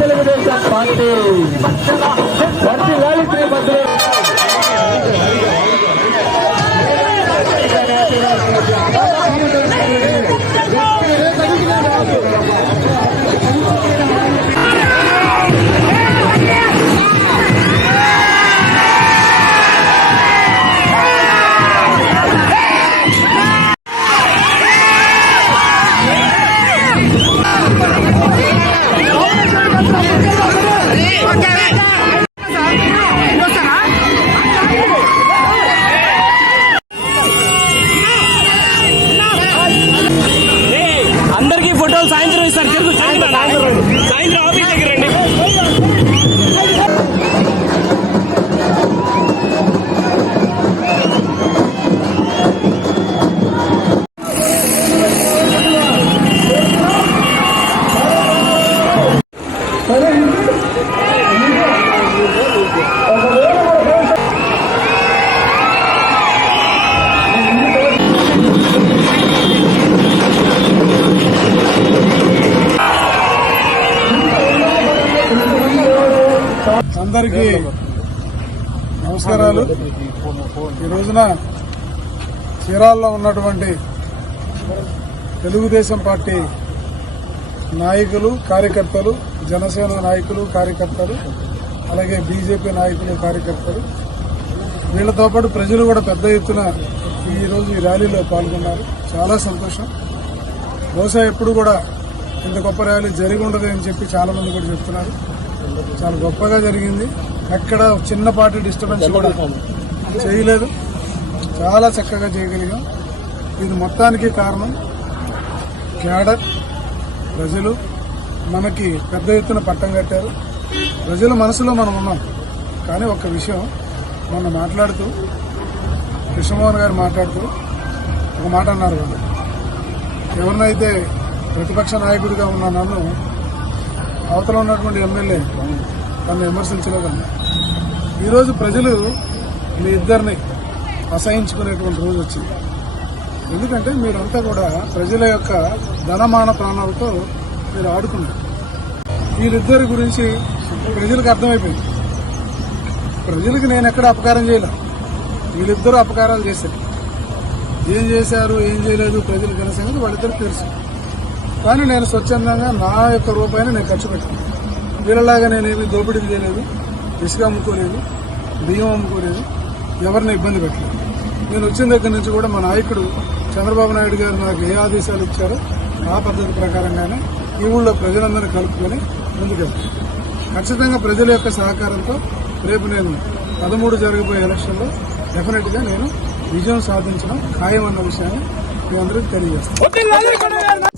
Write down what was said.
Telugu Desam party వర్ధిల్లాలి శ్రీమంతులు. అందరికీ ఫోటోలు సాయంత్రం ఇస్తారు. సాయంత్రం ఆఫీస్ దగ్గర రండి. అందరికీ నమస్కారాలు. ఈ రోజున చీరాల్లో ఉన్నటువంటి తెలుగుదేశం పార్టీ నాయకులు కార్యకర్తలు, జనసేన నాయకులు కార్యకర్తలు, అలాగే బీజేపీ నాయకులు కార్యకర్తలు, వీళ్లతో పాటు ప్రజలు కూడా పెద్ద ఎత్తున ఈరోజు ఈ ర్యాలీలో పాల్గొన్నారు. చాలా సంతోషం. బహుశా ఎప్పుడు కూడా ఇంత గొప్ప ర్యాలీ జరిగి ఉండదు అని చెప్పి చాలా మంది కూడా చెప్తున్నారు. చాలా గొప్పగా జరిగింది. ఎక్కడ చిన్నపాటి డిస్టర్బెన్స్ కూడా చేయలేదు. చాలా చక్కగా చేయగలిగాం. ఇది మొత్తానికి కారణం క్యాడర్, ప్రజలు మనకి పెద్ద ఎత్తున పట్టం కట్టారు. ప్రజల మనసులో మనం ఉన్నాం. కానీ ఒక విషయం, మొన్న మాట్లాడుతూ కృష్ణమోహన్ గారు మాట్లాడుతూ ఒక మాట అన్నారు. వాళ్ళు ఎవరినైతే ప్రతిపక్ష నాయకుడిగా ఉన్న నన్ను అవతల ఉన్నటువంటి ఎమ్మెల్యే తను విమర్శించలేదన్న. ఈరోజు ప్రజలు మీ ఇద్దరిని అసహించుకునేటువంటి రోజు వచ్చింది. ఎందుకంటే మీరంతా కూడా ప్రజల యొక్క ధనమాన ప్రాణాలతో మీరు ఆడుకున్నారు. వీళ్ళిద్దరి గురించి ప్రజలకు అర్థమైపోయింది. ప్రజలకు నేను ఎక్కడ అపకారం చేయలే, వీళ్ళిద్దరూ అపకారాలు చేశారు. ఏం చేశారు ఏం చేయలేదు ప్రజలకు తెలిసిన సంగతి వాళ్ళిద్దరికి తెలుసు. కానీ నేను స్వచ్ఛందంగా నా యొక్క రూపాయిని నేను ఖర్చు పెట్టాను. వీళ్ళలాగా నేనేమి దోపిడీలు చేయలేదు, ఇసుక అమ్ముకోలేదు, బియ్యం అమ్ముకోలేదు, ఎవరిని ఇబ్బంది పెట్టలేదు. నేను వచ్చిన దగ్గర నుంచి కూడా మా నాయకుడు చంద్రబాబు నాయుడు గారు నాకు ఏ ఆదేశాలు ఇచ్చారో ఆ పద్ధతి ప్రకారంగానే ఈ ఊళ్ళో ప్రజలందరినీ కలుపుకొని ముందుకెళ్తాను. ఖచ్చితంగా ప్రజల యొక్క సహకారంతో రేపు నేను 13 జరగబోయే ఎలక్షన్లో డెఫినెట్ గా నేను విజయం సాధించడం ఖాయమన్న విషయాన్ని మీ అందరికీ తెలియజేస్తాను.